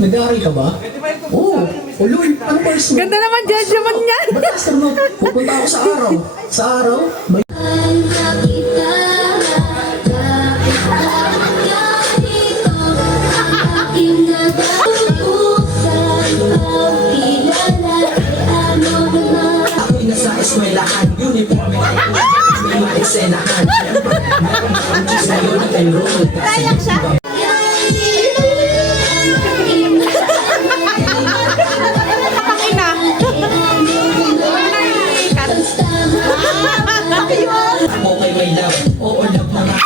Nag-aaral ka ba? Oo. Oh, Lord, ano course mo? Ganda naman judgment niya. Ba't astronaut? Pupunta ako sa araw. Sa araw? Ako'y nasa eskwelahan, uniforme ako. May mga eksenahan. Ang Diyos na yun ang enroll. Tayak siya. Pakina. Ako kay may love. Oo, love na nga.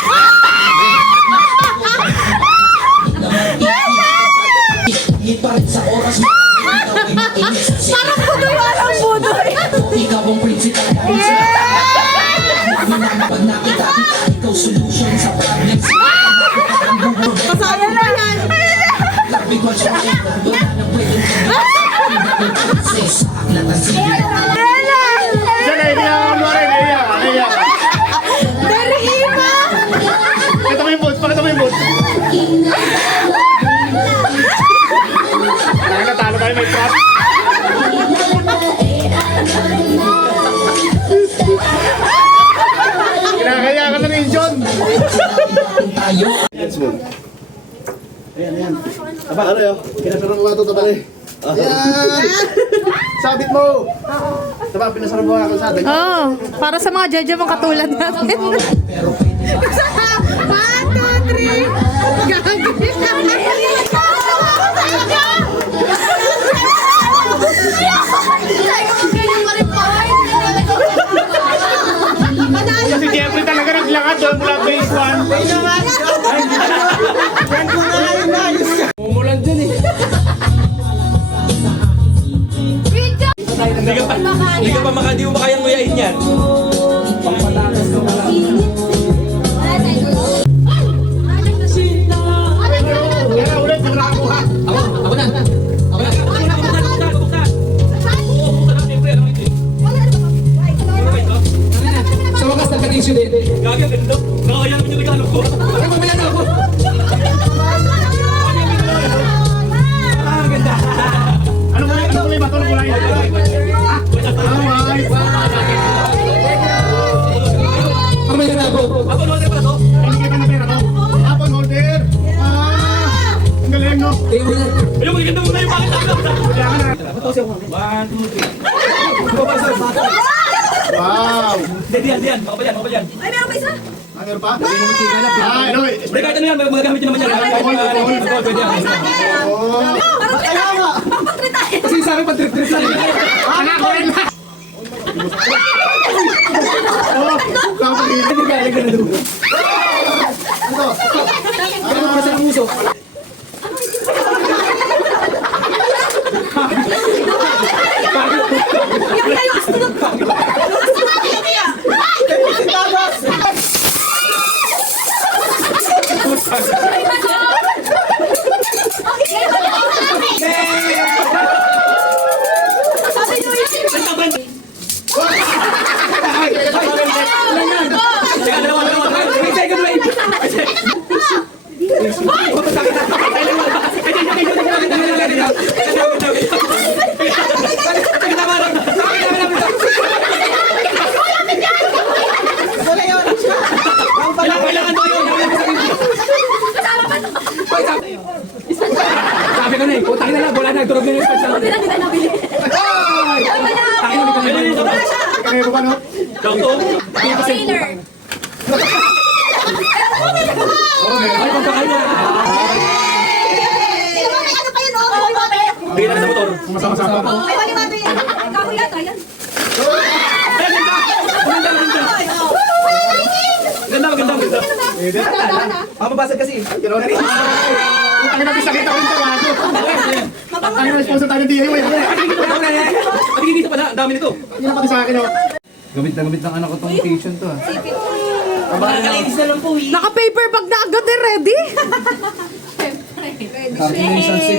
Iparit sa oras mo. Ikaw ay mainis. Parang budoy, parang budoy. Ikaw ang principal. Pag nakita kita, ikaw solution sa problems. Kasaya na yan. Lapit mo siya. Wala na pwedeng success. Natasin. Diyan na, hindi ako kunwari, naiya. Dari Ima. Pakita mo yung boots, pakita mo yung boots. Natalo tayo, may trap. Kinakaya ka na rin, John. Tayo. Ayan. Aba, ano yun? Pinasarang ko ito tatali. Ayan! Sabit mo! Diba, pinasarang mo ako sa atin. Oh, para sa mga judgment katulad natin. Pero pwede ba? 1, 2, 3. Si Jeffrey talaga naglakad doon mula base 1. Umulan dyan eh. Hindi ka pa di mo makayang nguyain yan. Kaya ulit, yung nakakuha. Ako na. Sa wakas, nagka-tissue din. Gagawin ganito. Nakakaya namin yung regalo ko. Ay, mamaya na ako. Ano kulay ba? Ano kulay? Mamaya na ako. Ako naman pa to. Ano kayo na pera to? Apple holder. Ang galing, no? Kayo muna. Ayun, magiganda muna yung bakit ako. Kaya ka na. 1, 2, 3. Wow! Diyan. Baka pa yan. Ay, meron pa isa. Ano pa? Ano? Hindi, kahit ano yan, magagamit nyo naman yan. Pwede yan. Oh! Parang tayo. Patri tayo. Kasi sa akin, patrip-trip lang. Nakakuha na! Oh! Kapag-ibig. Hindi ka alag na dugo. Ano? Kaya mo sa puso. Yung tayo astronaut. Teka, dalawa. May second wave. Kailangan mo yun. Sabi ko na eh, putang na lang, wala na, durog na yung spets natin. Hindi tayo nabili. Takin na, may Kaya mo ba, no? Taylor. Ay, pagkakain na. Ano pa yun? Oh, Bigyan na sa motor. Masama-sama. may mali-mali. Ikaw yata, yan. Maganda. Mapabasag kasi. Ang napisakit ako yung tawago. Ang responsa tayo ng DIY. Magiging pa na. Ang dami nito. Hindi na pati sa akin, oh. Gamit ng anak ko tong location to. Nakakalinis na lang po. Naka-paper bag na agad eh, ready? Calculations ko.